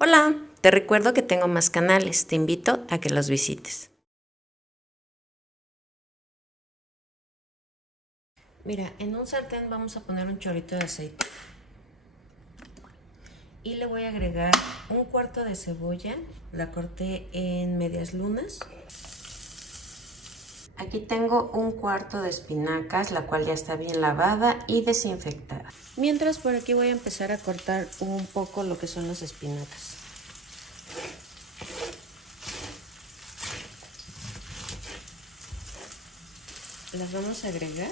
Hola, te recuerdo que tengo más canales, te invito a que los visites. Mira, en un sartén vamos a poner un chorrito de aceite y le voy a agregar un cuarto de cebolla, la corté en medias lunas. Aquí tengo un cuarto de espinacas, la cual ya está bien lavada y desinfectada. Mientras por aquí voy a empezar a cortar un poco lo que son las espinacas. Las vamos a agregar.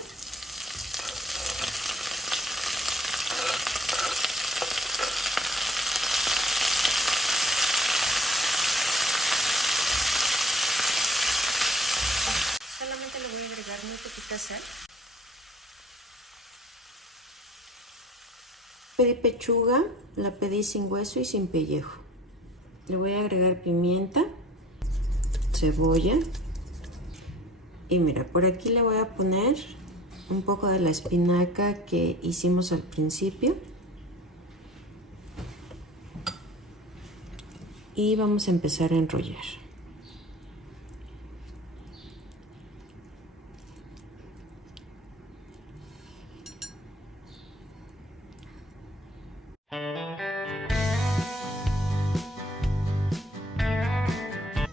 Solamente le voy a agregar muy poquita sal. Pedí pechuga, la pedí sin hueso y sin pellejo. Le voy a agregar pimienta, cebolla y mira, por aquí le voy a poner un poco de la espinaca que hicimos al principio y vamos a empezar a enrollar.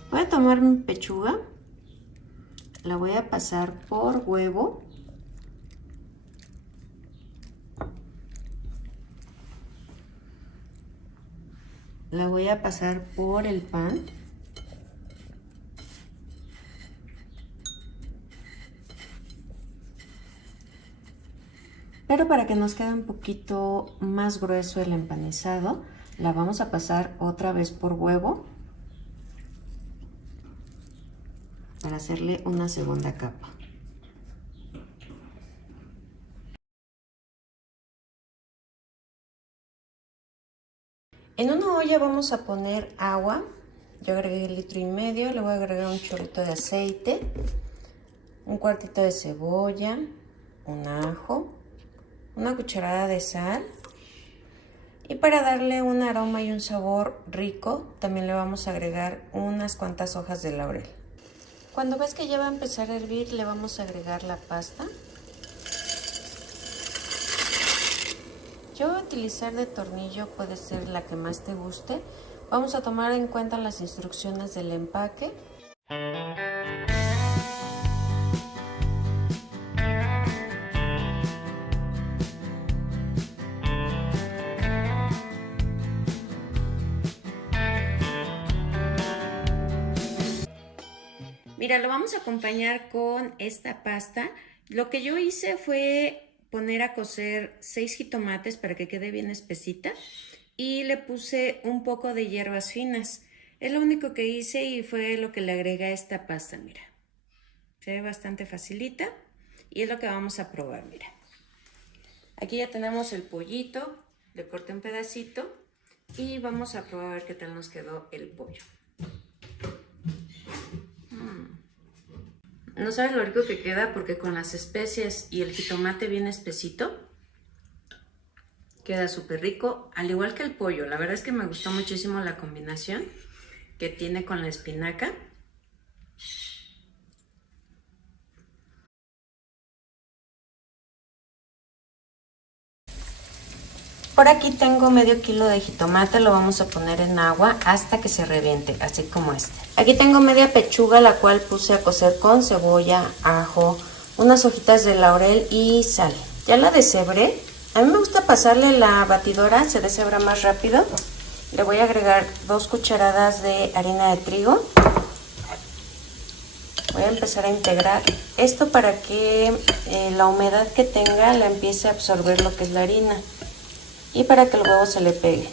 Voy a tomar mi pechuga, la voy a pasar por huevo. La voy a pasar por el pan. Pero para que nos quede un poquito más grueso el empanizado, la vamos a pasar otra vez por huevo para hacerle una segunda capa. En una olla vamos a poner agua. Yo agregué 1,5 litros, le voy a agregar un chorrito de aceite, un cuartito de cebolla, un ajo, una cucharada de sal. Y para darle un aroma y un sabor rico, también le vamos a agregar unas cuantas hojas de laurel. Cuando ves que ya va a empezar a hervir, le vamos a agregar la pasta. Yo voy a utilizar de tornillo, puede ser la que más te guste. Vamos a tomar en cuenta las instrucciones del empaque. Mira, lo vamos a acompañar con esta pasta. Lo que yo hice fue poner a cocer 6 jitomates para que quede bien espesita y le puse un poco de hierbas finas. Es lo único que hice y fue lo que le agregué a esta pasta, mira. Se ve bastante facilita y es lo que vamos a probar, mira. Aquí ya tenemos el pollito, le corté un pedacito y vamos a probar a ver qué tal nos quedó el pollo. No sabes lo rico que queda porque con las especias y el jitomate bien espesito, queda súper rico, al igual que el pollo. La verdad es que me gustó muchísimo la combinación que tiene con la espinaca. Por aquí tengo medio kilo de jitomate, lo vamos a poner en agua hasta que se reviente, así como este. Aquí tengo media pechuga, la cual puse a cocer con cebolla, ajo, unas hojitas de laurel y sal. Ya la deshebré. A mí me gusta pasarle la batidora, se deshebra más rápido. Le voy a agregar 2 cucharadas de harina de trigo. Voy a empezar a integrar esto para que la humedad que tenga la empiece a absorber lo que es la harina. Y para que el huevo se le pegue.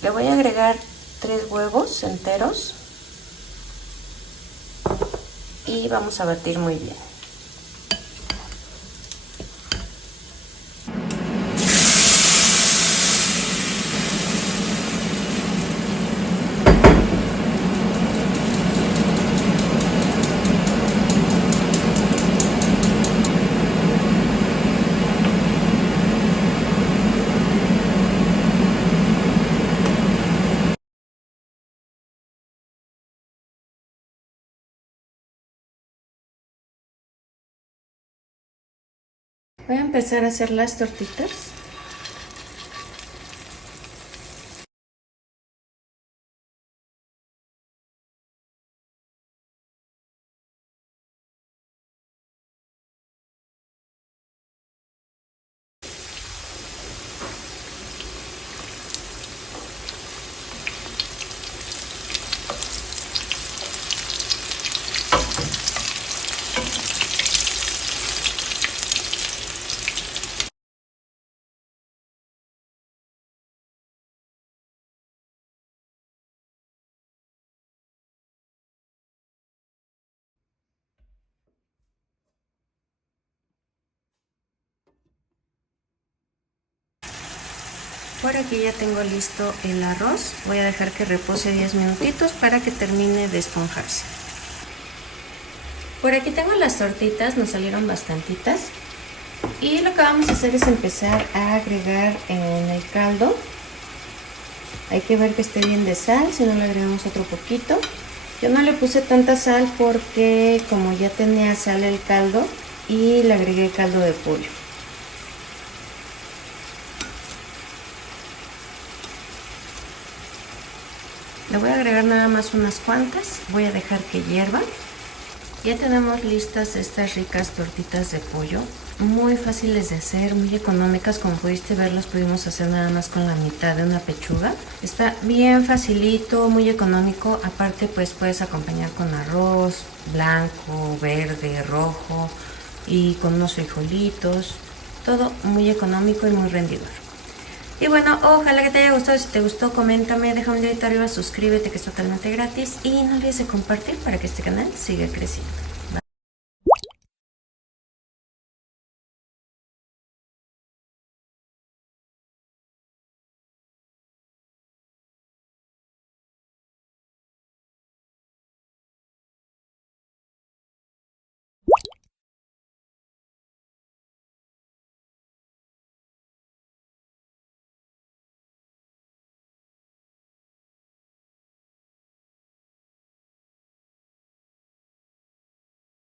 Le voy a agregar 3 huevos enteros y vamos a batir muy bien. Voy a empezar a hacer las tortitas. Por aquí ya tengo listo el arroz. Voy a dejar que repose 10 minutitos para que termine de esponjarse. Por aquí tengo las tortitas, nos salieron bastantitas. Y lo que vamos a hacer es empezar a agregar en el caldo. Hay que ver que esté bien de sal, si no le agregamos otro poquito. Yo no le puse tanta sal porque como ya tenía sal el caldo y le agregué caldo de pollo. Le voy a agregar nada más unas cuantas, voy a dejar que hierva. Ya tenemos listas estas ricas tortitas de pollo, muy fáciles de hacer, muy económicas, como pudiste ver las pudimos hacer nada más con la mitad de una pechuga. Está bien facilito, muy económico, aparte pues puedes acompañar con arroz blanco, verde, rojo y con unos frijolitos, todo muy económico y muy rendidor. Y bueno, ojalá que te haya gustado. Si te gustó, coméntame, deja un dedito arriba, suscríbete que es totalmente gratis y no olvides de compartir para que este canal siga creciendo.